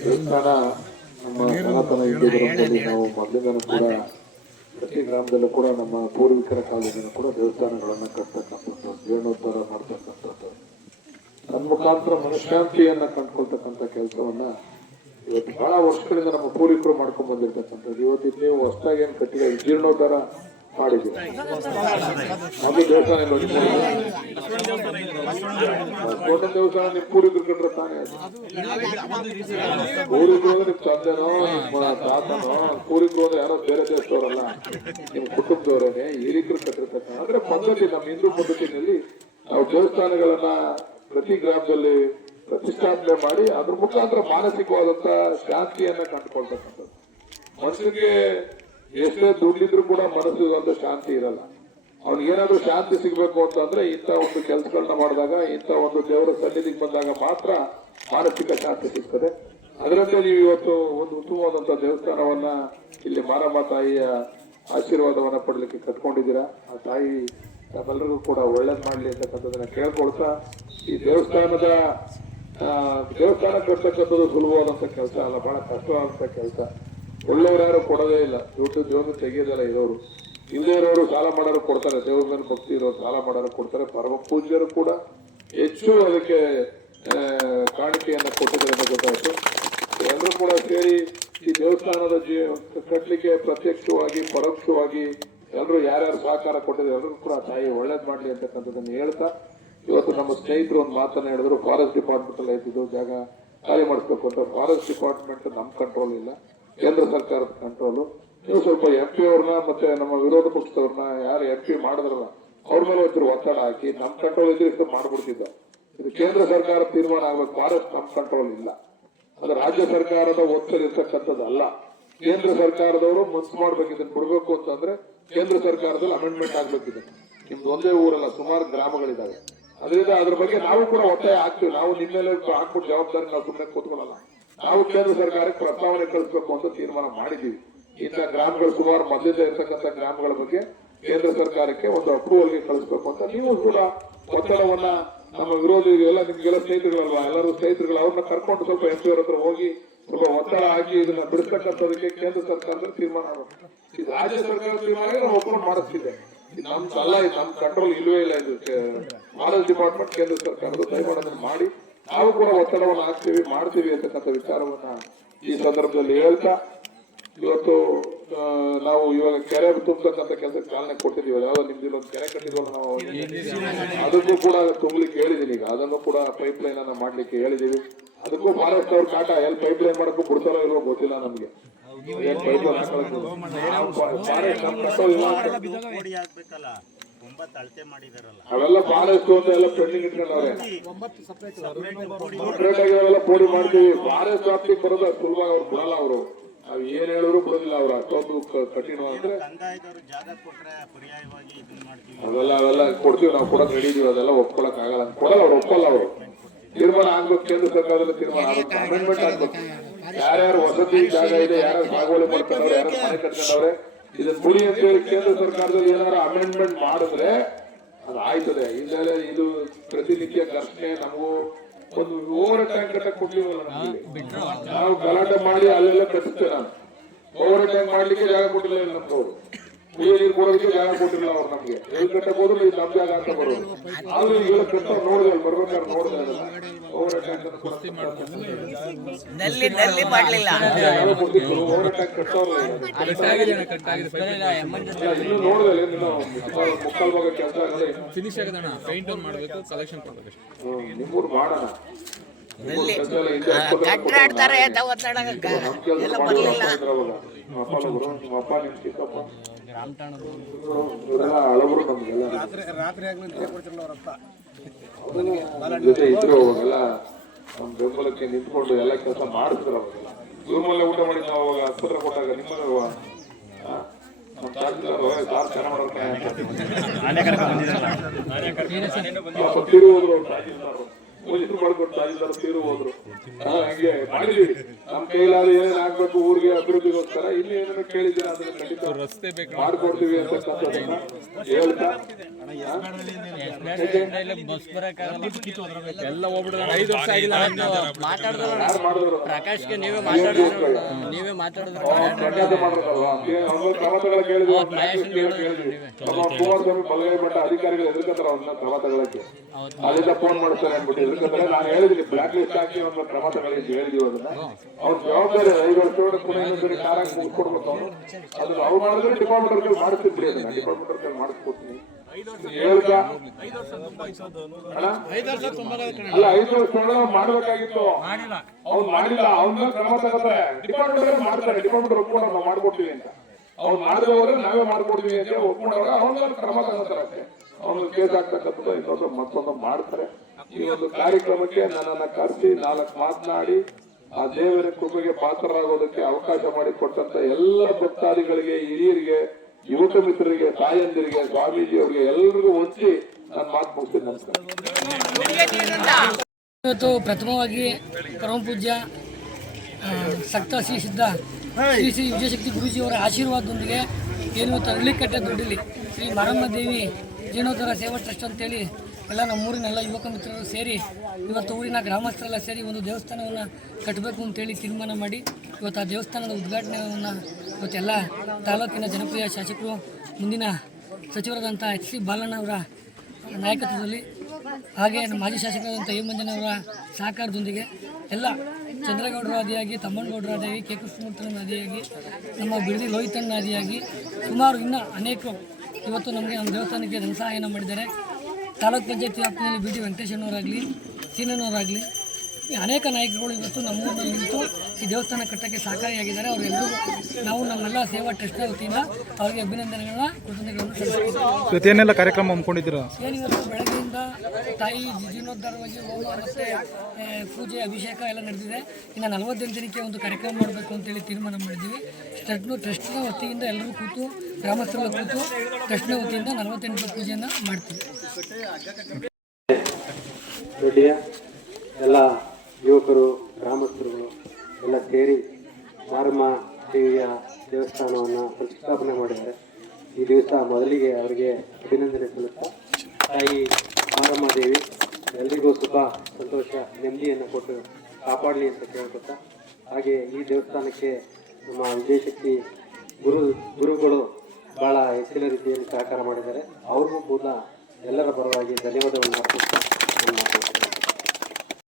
ದೇವಸ್ಥಾನ ನಮ್ಮ ಸನಾತನ ಹಿಂದೂ ಧರ್ಮದಲ್ಲಿ ನಾವು ಮೊದಲಿಂದನೂ ಕೂಡ ಪ್ರತಿ ಗ್ರಾಮದಲ್ಲೂ ಕೂಡ ನಮ್ಮ ಪೂರ್ವಿಕರ ಕಾಲದಿಂದನೂ ಕೂಡ ದೇವಸ್ಥಾನಗಳನ್ನು ಕಟ್ತಕ್ಕಂಥದ್ದು, ಜೀರ್ಣೋದ್ಧಾರ ಮಾಡ್ತಕ್ಕಂಥದ್ದು, ತನ್ನ ಮುಖಾಂತರ ಮನಃಶಾಂತಿಯನ್ನ ಕಂಡುಕೊಳ್ತಕ್ಕಂಥ ಕೆಲಸವನ್ನ ಇವತ್ತು ಬಹಳ ವರ್ಷಗಳಿಂದ ನಮ್ಮ ಪೂರ್ವಿಕರು ಮಾಡ್ಕೊಂಡ್ ಬಂದಿರ್ತಕ್ಕಂಥದ್ದು. ಇವತ್ತು ನೀವು ಹೊಸದಾಗಿ ಏನು ಕಟ್ಟಿದ ಜೀರ್ಣೋದ್ಧಾರ ಮಾಡಿದ್ದೀವಿ. ಅದು ದೇವಸ್ಥಾನ ದೊಡ್ಡ ದೇವಸ್ಥಾನ ನಿಮ್ ಪೂರ್ವಿಕರು ಕಂಡ್ರೆ ತಾನೇ ಅದು. ಪೂರ್ವಿಕರು ಅಂದ್ರೆ ನಿಮ್ ತಂದೆನೋ ನಿಮ್ಮ ತಾತನೋ, ಪೂರ್ವಿಕರು ಅಂದ್ರೆ ಯಾರೋ ಬೇರೆ ದೇಶದವರಲ್ಲ, ನಿಮ್ ಕುಟುಂಬದವರೇನೆ ಹಿರಿಕರು ಕಟ್ಟಿರ್ತಕ್ಕಂಥ ಅಂದ್ರೆ ಪದ್ಧತಿ. ನಮ್ಮ ಹಿಂದೂ ಪದ್ಧತಿನಲ್ಲಿ ನಾವು ದೇವಸ್ಥಾನಗಳನ್ನ ಪ್ರತಿ ಗ್ರಾಮದಲ್ಲಿ ಪ್ರತಿಷ್ಠಾಪನೆ ಮಾಡಿ ಅದ್ರ ಮುಖಾಂತರ ಮಾನಸಿಕವಾದಂತ ಶಾಂತಿಯನ್ನ ಕಂಡುಕೊಳ್ತಕ್ಕಂಥದ್ದು. ಮನುಷ್ಯನಿಗೆ ಎಷ್ಟೇ ದುಡ್ಡಿದ್ರು ಕೂಡ ಮನಸ್ಸು ಅಂತ ಶಾಂತಿ ಇರಲ್ಲ. ಅವ್ನಿಗೇನಾದ್ರೂ ಶಾಂತಿ ಸಿಗ್ಬೇಕು ಅಂತಂದ್ರೆ ಇಂಥ ಒಂದು ಕೆಲಸಗಳನ್ನ ಮಾಡಿದಾಗ, ಇಂಥ ಒಂದು ದೇವರ ಸನ್ನಿಧಿಗೆ ಬಂದಾಗ ಮಾತ್ರ ಮಾನಸಿಕ ಶಾಂತಿ ಸಿಗ್ತದೆ. ಅದರಂತೆ ನೀವು ಇವತ್ತು ಒಂದು ಉತ್ತಮವಾದಂತಹ ದೇವಸ್ಥಾನವನ್ನ ಇಲ್ಲಿ ಮಾರಮ್ಮ ತಾಯಿಯ ಆಶೀರ್ವಾದವನ್ನ ಪಡಲಿಕ್ಕೆ ಕಟ್ಕೊಂಡಿದ್ದೀರಾ. ಆ ತಾಯಿ ನಮ್ಮೆಲ್ಲರಿಗೂ ಕೂಡ ಒಳ್ಳೇದ್ ಮಾಡ್ಲಿ ಅಂತಕ್ಕಂಥದನ್ನ ಕೇಳ್ಕೊಳ್ತಾ, ಈ ದೇವಸ್ಥಾನ ಕಟ್ತಕ್ಕಂಥದ್ದು ಸುಲಭವಾದಂತ ಕೆಲಸ ಅಲ್ಲ, ಬಹಳ ಕಷ್ಟವಾದಂತ ಕೆಲಸ. ಒಳ್ಳೆಯವರು ಯಾರು ಕೊಡೋದೇ ಇಲ್ಲ, ದುಡ್ಡು ಜೋಗ ತೆಗಿಯೋದಲ್ಲ ಇರೋರು. ಇಲ್ಲದೇ ಇರೋರು ಸಾಲ ಮಾಡೋರು ಕೊಡ್ತಾರೆ, ದೇವ್ರ ಮೇಲೆ ಭಕ್ತಿ ಇರೋರು ಸಾಲ ಮಾಡೋರು ಕೊಡ್ತಾರೆ. ಪರಮ ಪೂಜ್ಯರು ಕೂಡ ಹೆಚ್ಚು ಅದಕ್ಕೆ ಕಾಣಿಕೆಯನ್ನ ಕೊಟ್ಟಿದ್ದಾರೆ ಅಂತ ಗೊತ್ತಾಯ್ತು. ಎಲ್ಲರೂ ಕೂಡ ಸೇರಿ ಈ ದೇವಸ್ಥಾನದ ಕಟ್ಟಲಿಕ್ಕೆ ಪ್ರತ್ಯಕ್ಷವಾಗಿ ಪರೋಕ್ಷವಾಗಿ ಎಲ್ಲರೂ ಯಾರ್ಯಾರು ಸಹಕಾರ ಕೊಟ್ಟಿದ್ದಾರೆ ಎಲ್ಲರೂ ಕೂಡ ತಾಯಿ ಒಳ್ಳೇದ್ ಮಾಡ್ಲಿ ಅಂತಕ್ಕಂಥದ್ದನ್ನು ಹೇಳ್ತಾ, ಇವತ್ತು ನಮ್ಮ ಸ್ನೇಹಿತರು ಒಂದು ಮಾತನ್ನ ಹೇಳಿದ್ರು, ಫಾರೆಸ್ಟ್ ಡಿಪಾರ್ಟ್ಮೆಂಟ್ ಅಲ್ಲಿ ಇದ್ದು ಜಾಗ ಖಾಲಿ ಮಾಡಿಸ್ಬೇಕು ಅಂತ. ಫಾರೆಸ್ಟ್ ಡಿಪಾರ್ಟ್ಮೆಂಟ್ ನಮ್ ಕಂಟ್ರೋಲ್ ಇಲ್ಲ, ಕೇಂದ್ರ ಸರ್ಕಾರದ ಕಂಟ್ರೋಲು. ನೀವು ಸ್ವಲ್ಪ MP ಅವ್ರನ್ನ ಮತ್ತೆ ನಮ್ಮ ವಿರೋಧ ಪಕ್ಷದವ್ರನ್ನ ಯಾರು MP ಮಾಡಿದ್ರಲ್ಲ ಅವ್ರ ಮೇಲೆ ಒಂಚೂರು ಒತ್ತಡ ಹಾಕಿ, ನಮ್ ಕಂಟ್ರೋಲ್ ಇದ್ರೆ ಇಷ್ಟು ಮಾಡ್ಬಿಡ್ತಿದ್ದ. ಇದು ಕೇಂದ್ರ ಸರ್ಕಾರ ತೀರ್ಮಾನ ಆಗ್ಬೇಕು, ಫಾರೆಸ್ಟ್ ನಮ್ ಕಂಟ್ರೋಲ್ ಇಲ್ಲ. ಅದು ರಾಜ್ಯ ಸರ್ಕಾರದ ಒತ್ತಡ ಇರ್ತಕ್ಕಂಥದ್ದು ಅಲ್ಲ. ಕೇಂದ್ರ ಸರ್ಕಾರದವರು ಮನ್ಸು ಮಾಡ್ಬೇಕು, ಇದನ್ನ ಕೊಡ್ಬೇಕು ಅಂತಂದ್ರೆ ಕೇಂದ್ರ ಸರ್ಕಾರದಲ್ಲಿ ಅಮೆಂಡ್ಮೆಂಟ್ ಆಗ್ಬೇಕಿದೆ. ನಿಮ್ದು ಒಂದೇ ಊರಲ್ಲ, ಸುಮಾರು ಗ್ರಾಮಗಳಿದಾವೆ. ಅದರಿಂದ ಅದ್ರ ಬಗ್ಗೆ ನಾವು ಕೂಡ ಒತ್ತಾಯ ಹಾಕ್ತೀವಿ. ನಾವು ನಿಮ್ಮ ಮೇಲೆ ಹಾಕ್ಬಿಟ್ಟು ಜವಾಬ್ದಾರಿ ನಾವು ಸುಮ್ಮನೆ ಕೂತ್ಕೊಳ್ಳಲ್ಲ. ನಾವು ಕೇಂದ್ರ ಸರ್ಕಾರಕ್ಕೆ ಪ್ರಸ್ತಾವನೆ ಕಳಿಸ್ಬೇಕು ಅಂತ ತೀರ್ಮಾನ ಮಾಡಿದೀವಿ. ಇಂಥ ಗ್ರಾಮಗಳು ಸುಮಾರು ಮೊದಲಿಂದ ಇರ್ತಕ್ಕಂಥ ಗ್ರಾಮಗಳ ಬಗ್ಗೆ ಕೇಂದ್ರ ಸರ್ಕಾರಕ್ಕೆ ಒಂದು ಅಪ್ರೂವಲ್ಗೆ ಕಳಿಸ್ಬೇಕು ಅಂತ ನೀವು ಕೂಡ ಒತ್ತಡವನ್ನ ನಮ್ಮ ವಿರೋಧಿಗೆಲ್ಲ, ನಿಮ್ಗೆಲ್ಲ ಸ್ನೇಹಿತರುಗಳಲ್ವಾ, ಎಲ್ಲರೂ ಸ್ನೇಹಿತರುಗಳು, ಅವ್ರನ್ನ ಕರ್ಕೊಂಡು ಸ್ವಲ್ಪ MP ಅವ್ರ ಹತ್ರ ಹೋಗಿ ಸ್ವಲ್ಪ ಒತ್ತಡ ಹಾಕಿ ಇದನ್ನ ಬಿಡಿಸ್ತಕ್ಕಂಥದಕ್ಕೆ ಕೇಂದ್ರ ಸರ್ಕಾರದಲ್ಲಿ ತೀರ್ಮಾನ ಆಗಬೇಕು. ಇದು ರಾಜ್ಯ ಸರ್ಕಾರ ತೀರ್ಮಾನ ನಾವು ಒಪ್ಪಂದ ಮಾಡಿಸ್ತಿದೆ. ನಮ್ದಲ್ಲ, ಇದು ನಮ್ ಕಂಟ್ರೋಲ್ ಇಲ್ವೇ ಇಲ್ಲ. ಇದು ಫಾರೆಸ್ಟ್ ಡಿಪಾರ್ಟ್ಮೆಂಟ್ ಕೇಂದ್ರ ಸರ್ಕಾರದ ದಯಮಾಡೋದನ್ನ ಮಾಡಿ ನಾವು ಕೂಡ ಒತ್ತಡವನ್ನು ಹಾಕ್ತೀವಿ, ಮಾಡ್ತೀವಿ ಅಂತಕ್ಕಂಥ ವಿಚಾರವನ್ನ ಈ ಸಂದರ್ಭದಲ್ಲಿ ಹೇಳ್ತಾ, ಇವತ್ತು ನಾವು ಇವಾಗ ಕೆರೆ ತುಂಬತಕ್ಕಂಥ ಕೆಲಸಕ್ಕೆ ಚಾಲನೆ ಕೊಟ್ಟಿದ್ದೀವಿ. ಯಾವ್ದೋ ನಿಮ್ದಿಲ್ಲ ಒಂದು ಕೆರೆ ಕಟ್ಟಿದ್ವಲ್ಲ ನಾವು, ಅದಕ್ಕೂ ಕೂಡ ತುಂಬಲಿಕ್ಕೆ ಹೇಳಿದೀನಿ. ಈಗ ಅದನ್ನು ಕೂಡ ಪೈಪ್ ಲೈನ್ ಅನ್ನ ಮಾಡ್ಲಿಕ್ಕೆ ಹೇಳಿದೀವಿ. ಅದಕ್ಕೂ ಫಾರೆಸ್ಟ್ ಅವ್ರ ಕಾಟ, ಎಲ್ಲಿ ಪೈಪ್ ಲೈನ್ ಮಾಡಕ್ಕೂ ಬಿಡ್ತಾರೋ ಇಲ್ವೋ ಗೊತ್ತಿಲ್ಲ ನಮ್ಗೆ. ಅವೆಲ್ಲ ಫಾರೆಸ್ಟ್ ಅಂತ ಎಲ್ಲ ಪೆಂಡಿಂಗ್ ಇಟ್ಕೊಂಡವ್ರೆ. ಅವೆಲ್ಲ ಪೋಡಿ ಮಾಡ್ತೀವಿ. ಫಾರೆಸ್ಟ್ ವ್ಯಾಪ್ತಿಗೆ ಬರೋದು ಸುಲಭ ಅವ್ರು ಬಿಡಲ್ಲ. ಅವರು ನಾವ್ ಏನ್ ಹೇಳಿದ್ರು ಬಿಡೋದಿಲ್ಲ. ಅವ್ರು ಅಷ್ಟೊಂದು ಕಠಿಣ ಅಂದ್ರೆ ಅವೆಲ್ಲ ಕೊಡ್ತೀವಿ, ನಾವು ಕೊಡಕ್ ರೆಡಿದೀವಿ. ಅದೆಲ್ಲ ಒಪ್ಕೊಳಕ್ ಆಗಲ್ಲ, ಕೊಡಲ್ಲ ಅವ್ರು, ಒಪ್ಪಲ್ಲ. ಅವರು ತೀರ್ಮಾನ ಆಗ್ಬೇಕು, ಕೇಂದ್ರ ಸರ್ಕಾರದಲ್ಲಿ ತೀರ್ಮಾನ ಆಗ್ಬೇಕು, ಅಮೆಂಡ್ಮೆಂಟ್ ಆಗ್ಬೇಕು. ಯಾರ್ಯಾರು ವಸತಿ ಜಾಗ ಇದೆ, ಯಾರು ಸಾಗುವಳಿ ಮಾಡ್ಕೊಂಡವ್ರೆ, ಯಾರು ಮನೆ ಕಟ್ಕೊಂಡವ್ರೆ, ಇದನ್ನ ಮುಡಿ ಅಂತ ಹೇಳಿ ಕೇಂದ್ರ ಸರ್ಕಾರದಲ್ಲಿ ಏನಾದ್ರು ಅಮೆಂಡ್ಮೆಂಟ್ ಮಾಡಿದ್ರೆ ಅದು ಆಯ್ತದೆ. ಇಲ್ಲೇ ಇದು ಪ್ರತಿನಿತ್ಯ ಘರ್ಷಣೆ. ನಮಗೂ ಒಂದು ಓವರ್ ಟ್ಯಾಂಕ್ ಕಟ್ಟಕ್ ಕೊಡ್ಲಿಲ್ಲ ನಮ್ಗೆ. ನಾವು ಗಲಾಟೆ ಮಾಡಿ ಅಲ್ಲೆಲ್ಲ ಕಟ್ಟಿಸ್ತೇವೆ. ನಾನು ಓವರ್ ಟ್ಯಾಂಕ್ ಮಾಡ್ಲಿಕ್ಕೆ ಜಾಗ ಕೊಟ್ಟಿಲ್ಲ ನಮ್ಗವ್ರು. ಕುಡಿಯೋ ನೀರು ಕೊಡೋದಕ್ಕೆ ಜಾಗ ಕೊಟ್ಟಿಲ್ಲ ಅವ್ರು ನಮ್ಗೆ. ಎಲ್ಲಿ ಕಟ್ಟಕ್ ಹೋದ್ರು ಇದು ನಮ್ ಜಾಗ ಅಂತ ಬರೋದು. ಆದ್ರೂ ಈಗೆಲ್ಲ ಕಟ್ಟ ನೋಡಿದೆ, ಬರ್ಬೇಕಾದ್ರೆ ನೋಡಿದೆ ಅದನ್ನ. ಓವರ್ ಟ್ಯಾಂಕ್ ಓವರ್ ಟ್ಯಾಂಕ್ ಕಟ್ಟೋರ್ಲ ಇನ್ನು ನೋಡಿದೆ. ಇನ್ನು ಮುಕ್ಕಾಲ್ ಭಾಗ ಕೆಲಸ ಫಿನಿಶ್ ಆಗದಣ್ಣ, ಪೇಂಟ್ ಆನ್ ಮಾಡಬೇಕು, ಕಲೆಕ್ಷನ್ ಕೊಡಬೇಕು. ನಿಮ್ಮೂರು ಮಾಡೋಣ. ಕಟ್ಟಾಡ್ತಾರೆ ನಿಮ್ಮಪ್ಪ ನಿಮ್ ಚಿಕ್ಕಪ್ಪ ಹಳಬರು ನಮ್ಗೆಲ್ಲ ಜೊತೆ ಇದ್ರು. ಅವಾಗೆಲ್ಲ ನಮ್ ಬೆಂಬಲಕ್ಕೆ ನಿಂತ್ಕೊಂಡು ಎಲ್ಲ ಕೆಲಸ ಮಾಡಿದ್ರು. ಅವಾಗೆಲ್ಲ ಇವ್ರ ಮೇಲೆ ಊಟ ಮಾಡಿ ನಾವು ಅವಾಗ ಆಸ್ಪತ್ರೆ ಕೊಟ್ಟಾಗ ನಿಮ್ಮಲ್ಲಿ ತೀರು ಹೋದ್ರು. ಅವ್ರು ಮಾಡ್ಕೊಂಡು ತಾಜಿದಾರ ತೀರು ಹೋದ್ರು. ಹಂಗೆ ಮಾಡಿದೀವಿ. ನಮ್ ಕೈಲಾದ ಏನೇನ್ ಆಗ್ಬೇಕು ಊರಿಗೆ ಅಭಿವೃದ್ಧಿಗೋಸ್ಕರ ಇಲ್ಲಿ ಏನೇನು ಕೇಳಿದ್ದೀರ ಅದನ್ನ ಖಂಡಿತ ರಸ್ತೆ ಬೇಕು ಮಾಡ್ಕೊಡ್ತೀವಿ ಅಂತಕ್ಕಂಥದ್ದನ್ನ ಹೇಳ್ತಾ ಎಲ್ಲ ಹೋಗ್ಬಿಡ್ರೆ 5 ವರ್ಷ ಆಗಿಲ್ಲ ಯಾರು ಮಾಡಿದ್ರು ಪ್ರಕಾಶ್ಗೆ ನೀವೇ ಮಾತಾಡಿದ್ರಲ್ವಾ? ಪ್ರಕಾಶ ಮಾಡಿದ್ರಲ್ವಾ ಅವ್ರ ಕ್ರಮ ತಗೊಳ್ಳೋಕೆ ಕೇಳಿದ್ವಿ. ಕುಮಾರಸ್ವಾಮಿ ಬಲಗೈ ಮಟ್ಟ ಅಧಿಕಾರಿಗಳು ಎದುರ್ಕತ್ತಾರ ಅವ್ರನ್ನ ಕ್ರಮ ತಗೊಳ್ಳಕ್ಕೆ. ಅಲ್ಲಿಂದ ಫೋನ್ ಮಾಡ್ತಾರೆ ಅನ್ಬಿಟ್ಟು ಎದುರ್ಕಂದ್ರೆ ನಾನು ಹೇಳಿದ್ದೀನಿ ಬ್ಲಾಕ್ ಲಿಸ್ಟ್ ಹಾಕಿ ಒಂದು ಕ್ರಮ ತಗೊಳ್ಳಿ ಹೇಳಿದೀವಿ. ಅದನ್ನ ಅವ್ರ ಜವಾಬ್ದಾರಿ 5 ವರ್ಷ ಪುನಃ ಇನ್ನೊಂದ್ಸರಿ ಕಾರಾಗಿ ಮುಗಿಸ್ಕೊಡ್ಬೇಕು. ಅದನ್ನ ಅವ್ರು ಮಾಡಿದ್ರೆ ಡಿಪಾರ್ಟ್ಮೆಂಟ್ ಮಾಡಿಸ್ತಿದ್ರಿ. ಅದನ್ನ ಡಿಪಾರ್ಟ್ಮೆಂಟ್ ಮಾಡಿಸ್ಕೊಡ್ತೀನಿ ಹೇಳ್ತಾ ಅಲ್ಲ 5 ವರ್ಷ ಮಾಡ್ಬೇಕಾಗಿತ್ತು. ಅವ್ರು ಮಾಡಿಲ್ಲ. ಅವ್ನ ಕ್ರಮ ತಗೋತಾರೆ. ಡಿಪಾರ್ಟ್ಮೆಂಟ್ ಮಾಡ್ತಾರೆ. ಡಿಪಾರ್ಟ್ಮೆಂಟ್ ಒಪ್ಕೊಂಡು ನಾವು ಮಾಡ್ಕೊಡ್ತೀವಿ ಅಂತ. ಅವ್ರು ಮಾಡದೆ ಹೋದ್ರೆ ನಾವೇ ಮಾಡ್ಕೊಡ್ತೀವಿ ಅಂತ ಒಪ್ಕೊಂಡಾಗ ಅವ್ನ ಕ್ರಮ ತಗೋತಾರೆ. ಅಷ್ಟೇ ಅವ್ನ ಕೇಸ್ ಆಗ್ತಕ್ಕಂಥದ್ದು ಇನ್ನೊಂದು ಮತ್ತೊಂದು ಮಾಡ್ತಾರೆ. ಈ ಒಂದು ಕಾರ್ಯಕ್ರಮಕ್ಕೆ ನನ್ನನ್ನ ಕರೆಸಿ 4 ಮಾತನಾಡಿ ಆ ದೇವರ ಕೃಪೆಗೆ ಪಾತ್ರರಾಗೋದಕ್ಕೆ ಅವಕಾಶ ಮಾಡಿಕೊಟ್ಟಂತ ಎಲ್ಲ ಭಕ್ತಾದಿಗಳಿಗೆ, ಹಿರಿಯರಿಗೆ, ಯುವಕ ಮಿತ್ರರಿಗೆ, ತಾಯಂದಿರಿಗೆ, ಸ್ವಾಮೀಜಿಯವರಿಗೆ ಎಲ್ಲರಿಗೂ ಒತ್ತಿ ನಾನು ಮಾತು ಮುಗಿಸ್ತೀನಿ. ನಮಸ್ಕಾರ. ಇವತ್ತು ಪ್ರಥಮವಾಗಿ ಪರಮ ಪೂಜ್ಯ ಸಕ್ತ ಶ್ರೀ ಸಿದ್ಧ ಶ್ರೀ ಶ್ರೀ ವಿಜಯಶಕ್ತಿ ಗುರೂಜಿಯವರ ಆಶೀರ್ವಾದದೊಂದಿಗೆ ಏನು ಹಳ್ಳಿಕಟ್ಟೆ ದೊಡ್ಡಲಿ ಶ್ರೀ ಮಾರಮ್ಮ ದೇವಿ ಜೀರ್ಣೋದ್ಧಾರ ಸೇವಾ ಟ್ರಸ್ಟ್ ಅಂತೇಳಿ ಎಲ್ಲ ನಮ್ಮೂರಿನ ಎಲ್ಲ ಯುವಕ ಮಿತ್ರರು ಸೇರಿ ಇವತ್ತು ಊರಿನ ಗ್ರಾಮಸ್ಥರೆಲ್ಲ ಸೇರಿ ಒಂದು ದೇವಸ್ಥಾನವನ್ನು ಕಟ್ಟಬೇಕು ಅಂತೇಳಿ ತೀರ್ಮಾನ ಮಾಡಿ ಇವತ್ತು ಆ ದೇವಸ್ಥಾನದ ಉದ್ಘಾಟನೆಯನ್ನು ಇವತ್ತೆಲ್ಲ ತಾಲೂಕಿನ ಜನಪ್ರಿಯ ಶಾಸಕರು, ಮುಂದಿನ ಸಚಿವರಾದಂಥ HC ಬಾಲಣ್ಣ ಅವರ ನಾಯಕತ್ವದಲ್ಲಿ, ಹಾಗೆ ನಮ್ಮ ಮಾಜಿ ಶಾಸಕರಾದಂಥ ಎ ಮಂಜನವರ ಸಹಕಾರದೊಂದಿಗೆ ಎಲ್ಲ ಚಂದ್ರಗೌಡರ ಆದಿಯಾಗಿ, ತಮ್ಮಣ್ಣಗೌಡರ ಆದಿಯಾಗಿ, ಕೆ ಕೃಷ್ಣಮೂರ್ತಿನ ಆದಿಯಾಗಿ, ನಮ್ಮ ಬಿಡದಿ ಲೋಹಿತಣ್ಣ ಆದಿಯಾಗಿ ಸುಮಾರು ಇನ್ನೂ ಅನೇಕರು ಇವತ್ತು ನಮಗೆ ನಮ್ಮ ದೇವಸ್ಥಾನಕ್ಕೆ ಧನ ಸಹಾಯನ ಮಾಡಿದ್ದಾರೆ. ತಾಲೂಕ್ ಪಂಚಾಯತಿ ವ್ಯಾಪ್ತಿಯಲ್ಲಿ ಬಿ ಡಿ ವೆಂಕಟೇಶಣ್ಣವರಾಗಲಿ, ಸೀನಣ್ಣವರಾಗಲಿ, ಈ ಅನೇಕ ನಾಯಕರುಗಳು ಇವತ್ತು ನಮ್ಮೂರಿನಲ್ಲಿ ನಿಂತು ಈ ದೇವಸ್ಥಾನ ಕಟ್ಟಕ್ಕೆ ಸಹಕಾರಿಯಾಗಿದ್ದಾರೆ. ಅವರೆಲ್ಲರೂ ನಾವು ನಮ್ಮೆಲ್ಲ ಸೇವಾ ಟ್ರಸ್ಟ್ನ ವತಿಯಿಂದ ಅವರಿಗೆ ಅಭಿನಂದನೆಗಳನ್ನ, ಕೃತಜ್ಞತೆಗಳನ್ನು ಸಲ್ಲಿಸ್ತೀವಿ. ಇವತ್ತೇನೆಲ್ಲ ಕಾರ್ಯಕ್ರಮ ಹಮ್ಮಿಕೊಂಡಿದ್ದೀರಾ? ಏನಿವತ್ತು ಬೆಳಗ್ಗೆಯಿಂದ ತಾಯಿ ಜೀರ್ಣೋದ್ಧಾರವಾಗಿ ಹೋಮ ಮತ್ತು ಪೂಜೆ, ಅಭಿಷೇಕ ಎಲ್ಲ ನಡೆದಿದೆ. ಇನ್ನು 48 ದಿನಕ್ಕೆ ಒಂದು ಕಾರ್ಯಕ್ರಮ ಮಾಡಬೇಕು ಅಂತೇಳಿ ತೀರ್ಮಾನ ಮಾಡಿದ್ದೀವಿ. ಟ್ರಸ್ಟ್ನ ವತಿಯಿಂದ ಎಲ್ಲರೂ ಕೂತು, ಗ್ರಾಮಸ್ಥರೆಲ್ಲ ಕೂತು ಟ್ರಸ್ಟ್ನ ವತಿಯಿಂದ 48 ಪೂಜೆಯನ್ನು ಮಾಡ್ತೀವಿ. ಎಲ್ಲ ಯುವಕರು, ಗ್ರಾಮಸ್ಥರುಗಳು ಎಲ್ಲ ಸೇರಿ ಮಾರಮ್ಮ ದೇವಿಯ ದೇವಸ್ಥಾನವನ್ನು ಪ್ರತಿಷ್ಠಾಪನೆ ಮಾಡಿದ್ದಾರೆ. ಈ ದಿವಸ ಮೊದಲಿಗೆ ಅವರಿಗೆ ಅಭಿನಂದನೆ ಸಲ್ಲಿಸ್ತಾ, ತಾಯಿ ಮಾರಮ್ಮ ದೇವಿ ಎಲ್ರಿಗೂ ಸುಖ, ಸಂತೋಷ, ನೆಮ್ಮದಿಯನ್ನು ಕೊಟ್ಟು ಕಾಪಾಡಲಿ ಅಂತ ಕೇಳ್ಕೊತಾ, ಹಾಗೆ ಈ ದೇವಸ್ಥಾನಕ್ಕೆ ನಮ್ಮ ವಿಜಯಶಕ್ತಿ ಗುರುಗಳು ಭಾಳ ಹೆಚ್ಚಿನ ರೀತಿಯಲ್ಲಿ ಸಹಕಾರ ಮಾಡಿದ್ದಾರೆ. ಅವ್ರಿಗೂ ಕೂಡ ಎಲ್ಲರ ಪರವಾಗಿ ಧನ್ಯವಾದಗಳನ್ನು ಅರ್ಪಿಸ್ತಾ